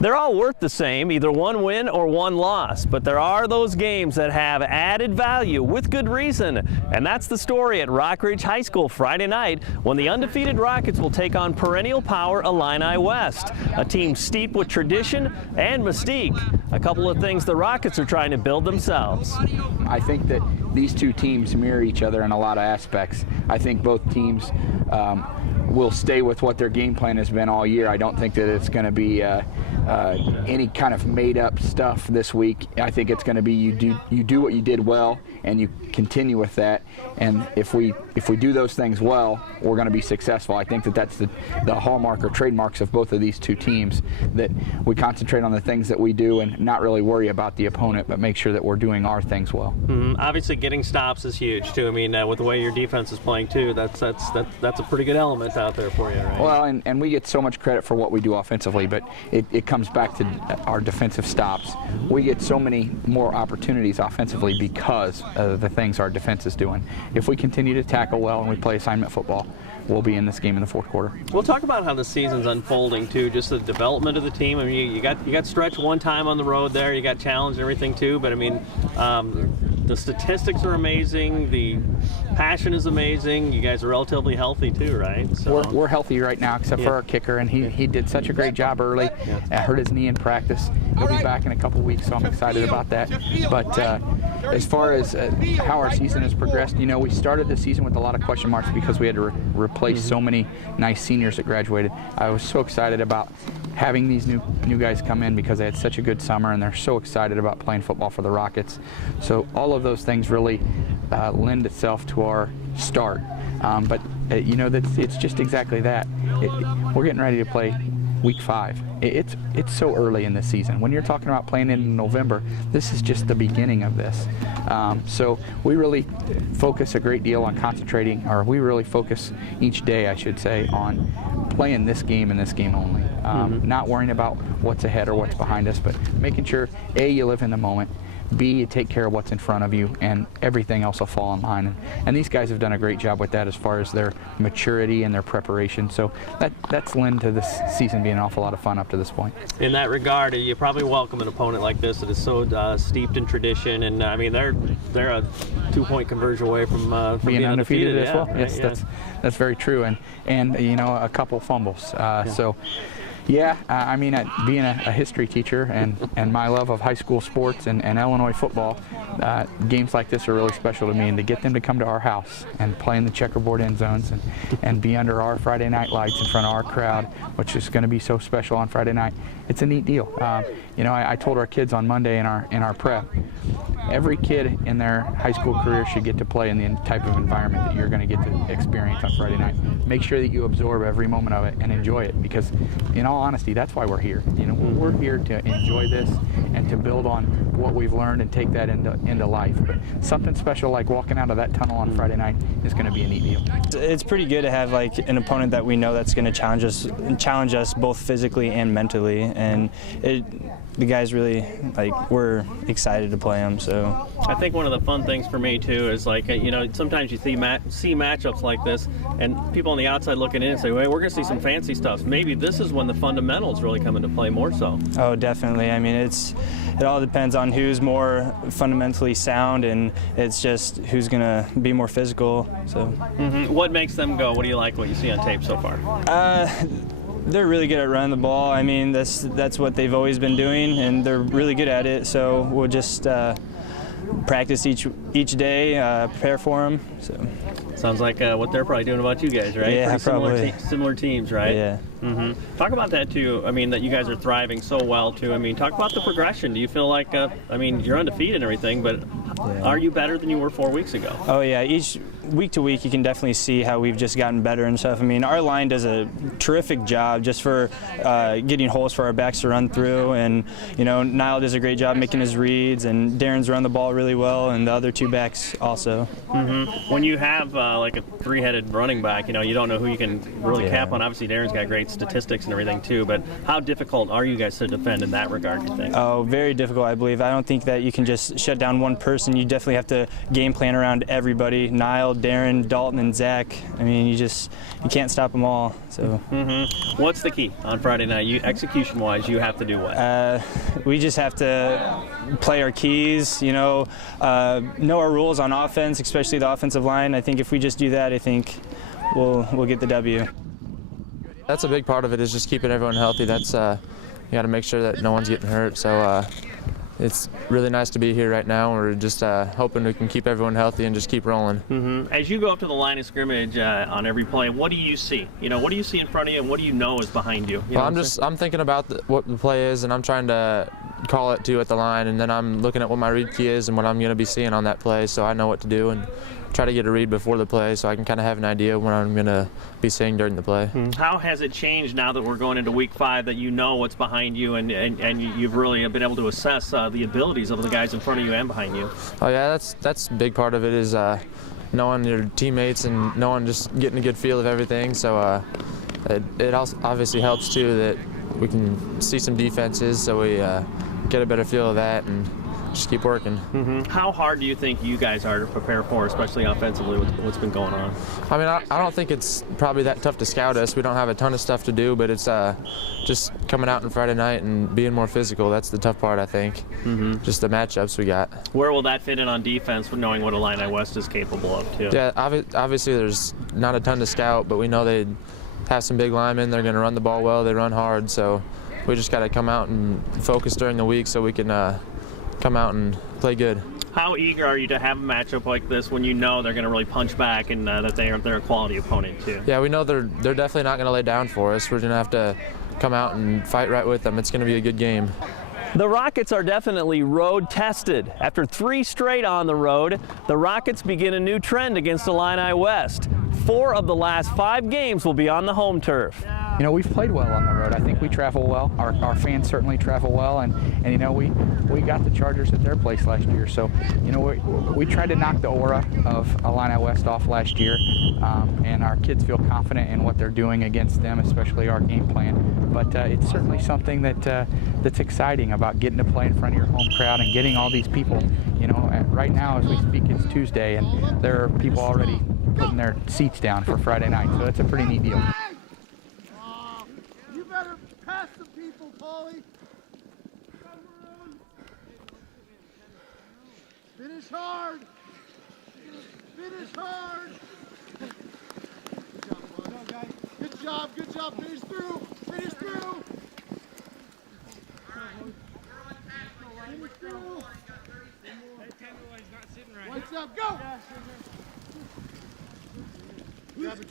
They're all worth the same, either one win or one loss, but there are those games that have added value with good reason, and that's the story at Rockridge High School Friday night when the undefeated Rockets will take on perennial power Illini West, a team steeped with tradition and mystique, a couple of things the Rockets are trying to build themselves. I think that these two teams mirror each other in a lot of aspects. I think both teams will stay with what their game plan has been all year. I don't think that it's going to be any kind of made-up stuff this week. I think it's going to be you do what you did well, and you continue with that. And if we do those things well, we're going to be successful. I think that that's the hallmark or trademarks of both of these two teams, that we concentrate on the things that we do and not really worry about the opponent, but make sure that we're doing our things well. Obviously, getting stops is huge too. I mean, with the way your defense is playing too, that's a pretty good element out there for you, right? Well, and we get so much credit for what we do offensively, but it comes back to our defensive stops. We get so many more opportunities offensively because of the things our defense is doing. If we continue to tackle well and we play assignment football, we'll be in this game in the fourth quarter. We'll talk about how the season's unfolding too, just the development of the team. I mean, you got stretched one time on the road there, you got challenged and everything too, but I mean, the statistics are amazing, the passion is amazing. You guys are relatively healthy too, right? So we're healthy right now, except for our kicker, and he did such a great job early. Hurt his knee in practice. He'll be back in a couple weeks, so I'm excited about that. But as far as how our season has progressed, you know, we started the season with a lot of question marks because we had to replace so many nice seniors that graduated. I was so excited about having these new guys come in because they had such a good summer, and they're so excited about playing football for the Rockets. So all of those things really lend itself to our start. But you know, it's just exactly that. We're getting ready to play week 5. It's so early in this season. When you're talking about playing in November, this is just the beginning of this. So we really focus a great deal on concentrating, or we really focus each day, I should say, on playing this game and this game only. Not worrying about what's ahead or what's behind us, but making sure, A, you live in the moment, B, you take care of what's in front of you, and everything else will fall in line. And these guys have done a great job with that as far as their maturity and their preparation. So that's led to this season being an awful lot of fun up to this point. In that regard, you probably welcome an opponent like this that is so steeped in tradition, and I mean they're a 2-point conversion away from being undefeated as well. Yes, that's very true, and you know, a couple fumbles. So. Yeah, I mean, being a history teacher and my love of high school sports and Illinois football, games like this are really special to me. And to get them to come to our house and play in the checkerboard end zones and be under our Friday night lights in front of our crowd, which is going to be so special on Friday night, it's a neat deal. You know, I told our kids on Monday in our prep, every kid in their high school career should get to play in the type of environment that you're going to get to experience on Friday night. Make sure that you absorb every moment of it and enjoy it, because in all honesty, that's why we're here. You know, we're here to enjoy this and to build on what we've learned and take that into life. But something special like walking out of that tunnel on Friday night is going to be a neat deal. It's pretty good to have like an opponent that we know that's going to challenge us both physically and mentally, and the guys really, like, we're excited to play them. So I think one of the fun things for me too is, like, you know, sometimes you see matchups like this and people on the outside looking in and say, well, we're going to see some fancy stuff. Maybe this is when the fundamentals really come into play more so. Oh, definitely. I mean, it all depends on who's more fundamentally sound, and it's just who's going to be more physical. So What makes them go? What do you like what you see on tape so far? They're really good at running the ball. I mean, that's what they've always been doing, and they're really good at it. So we'll just practice each day, prepare for them. So sounds like what they're probably doing about you guys, right? Yeah, probably. Similar teams, right? Yeah. Talk about that too. I mean, that you guys are thriving so well too. I mean, talk about the progression. Do you feel like, I mean, you're undefeated and everything, but are you better than you were 4 weeks ago? Oh yeah, each week to week you can definitely see how we've just gotten better and stuff. I mean, our line does a terrific job just for getting holes for our backs to run through, and you know, Niall does a great job making his reads, and Darren's run the ball really well, and the other two backs also. When you have like a three-headed running back, you know, you don't know who you can really cap on. Obviously, Darren's got great statistics and everything too, but how difficult are you guys to defend in that regard, do you think? Oh, very difficult, I believe. I don't think that you can just shut down one person. You definitely have to game plan around everybody. Niall Kyle, Darren, Dalton, and Zach. I mean, you can't stop them all. So. What's the key on Friday night? Execution-wise, you have to do what? We just have to play our keys, know our rules on offense, especially the offensive line. I think if we just do that, I think we'll get the W. That's a big part of it, is just keeping everyone healthy. That's you got to make sure that no one's getting hurt. So it's really nice to be here right now. We're just hoping we can keep everyone healthy and just keep rolling. As you go up to the line of scrimmage on every play, what do you see? What do you see in front of you, and what do you know is behind you? Well, I'm thinking about what the play is, and I'm trying to call it too at the line, and then I'm looking at what my read key is and what I'm going to be seeing on that play, so I know what to do and try to get a read before the play so I can kind of have an idea of what I'm going to be seeing during the play. How has it changed now that we're going into week 5, that you know what's behind you and you've really been able to assess the abilities of the guys in front of you and behind you? Oh yeah, that's a big part of it, is knowing your teammates and knowing, just getting a good feel of everything. So it also obviously helps too that we can see some defenses, so we get a better feel of that and just keep working. How hard do you think you guys are to prepare for, especially offensively, with what's been going on? I mean, I don't think it's probably that tough to scout us. We don't have a ton of stuff to do, but it's just coming out on Friday night and being more physical. That's the tough part, I think. Just the matchups we got. Where will that fit in on defense, with knowing what Illini West is capable of, too? Yeah, obviously there's not a ton to scout, but we know they have some big linemen. They're going to run the ball well. They run hard, so we just got to come out and focus during the week so we can come out and play good. How eager are you to have a matchup like this when you know they're going to really punch back and that they're a quality opponent too? Yeah, we know they're definitely not going to lay down for us. We're going to have to come out and fight right with them. It's going to be a good game. The Rockets are definitely road tested. After 3 straight on the road, the Rockets begin a new trend against Illini West. 4 of the last 5 games will be on the home turf. We've played well on the road. I think we travel well. Our fans certainly travel well, and we got the Chargers at their place last year. So we tried to knock the aura of Illini West off last year, and our kids feel confident in what they're doing against them, especially our game plan. But it's certainly something that's exciting about getting to play in front of your home crowd and getting all these people. Right now as we speak, it's Tuesday, and there are people already putting their seats down for Friday night. So it's a pretty neat deal. Pass the people, Paulie. Finish hard. Finish hard. Good job, good job. Finish through. Finish through. Finish through. Lights up, go. Grab a drink.